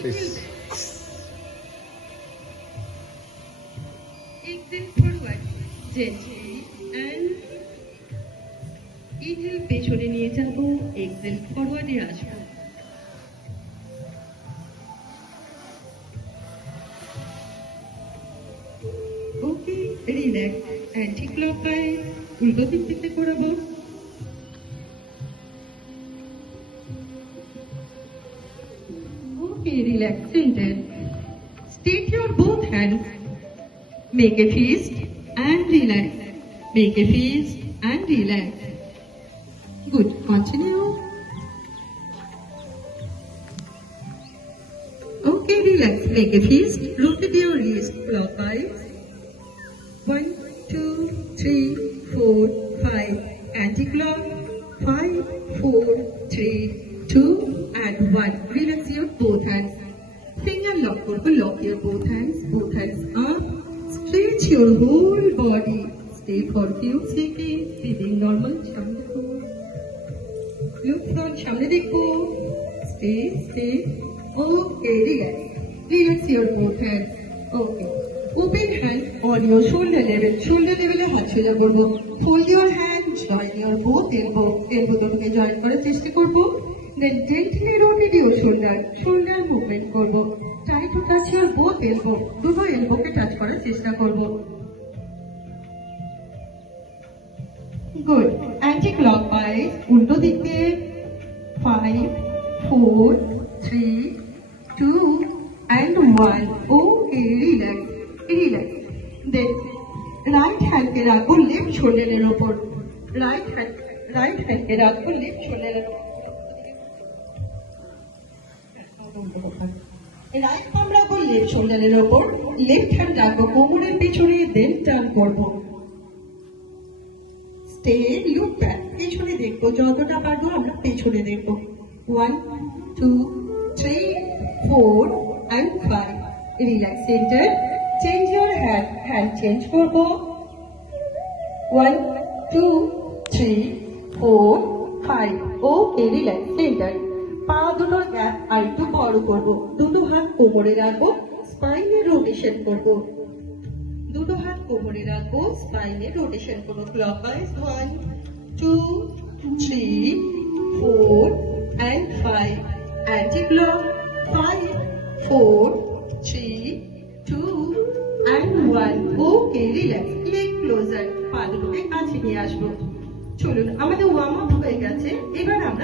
Please. Exhale forward, gently and inhale পেছনে নিয়ে যাব, exhale forward এ আসবো। ওকে, রিল্যাক্স, অ্যান্টি ক্লকওয়াইজ উল্টো দিক থেকে করাবো। Okay, relax, center. Take your both hands. Make a fist and relax. Make a fist and relax. Good. Continue. Okay, relax. Make a fist. Rotate your wrist clockwise. 1, 2, 3, 4, 5. Anti-clock. 5, 4, 3, 2, and 1. Relax your both hands. Finger lock করবো, lock your both hands up. Stretch your whole body. Stay for few seconds. Breathing normal. সামনে দেখো। Look front, সামনে দেখো। Stay. Okay, relax. Relax your both hands. Okay. Open hand on your shoulder level. Shoulder level এ হাত সোজা করবো। Fold your hand. Join your both elbow. Elbow দুটোকে join করার চেষ্টা করবো। Then gently rotate your shoulder movement করবো। Try to touch your both elbow. দুটো elbowকে touch করার চেষ্টা করবো। Good. Anti-clockwise, উল্টো দিকে। 5, 4, 3, 2, and 1. Okay, relax. Then right hand কে রাখবো left shoulder এর ওপর। Right hand কে রাখবো left shoulder এর ওপর। রাইট পাম রাখবো লেফট শোল্ডারের ওপর, লেফট হ্যান্ড রাখবো কোমরের পেছনে, দেন টার্ন করবো। স্টে, লুক ব্যাক, পেছনে দেখবো, যতটা পারবো আমরা পেছনে দেখবো। 1, 2, 3, 4 and 5. Relax, centre. Change your hand change করবো। 1, 2, 3, 4, 5. ওকে, রিল্যাক্স, সেন্টার। পা দুটোর গ্যাপ আর একটু বড় করবো। দুটো হাত কোমরে রাখবো, স্পাইনে রোটেশন করবো। Clockwise. 1, 2, 3, 4 and 5. Anti clock. 5, 4, 3, 2 and 1. Okay, relax, leg closer. পা দুটোকে কাছে নিয়ে আসবো। চলুন, আমাদের ওয়ার্ম আপ হয়ে গেছে, এবার আমরা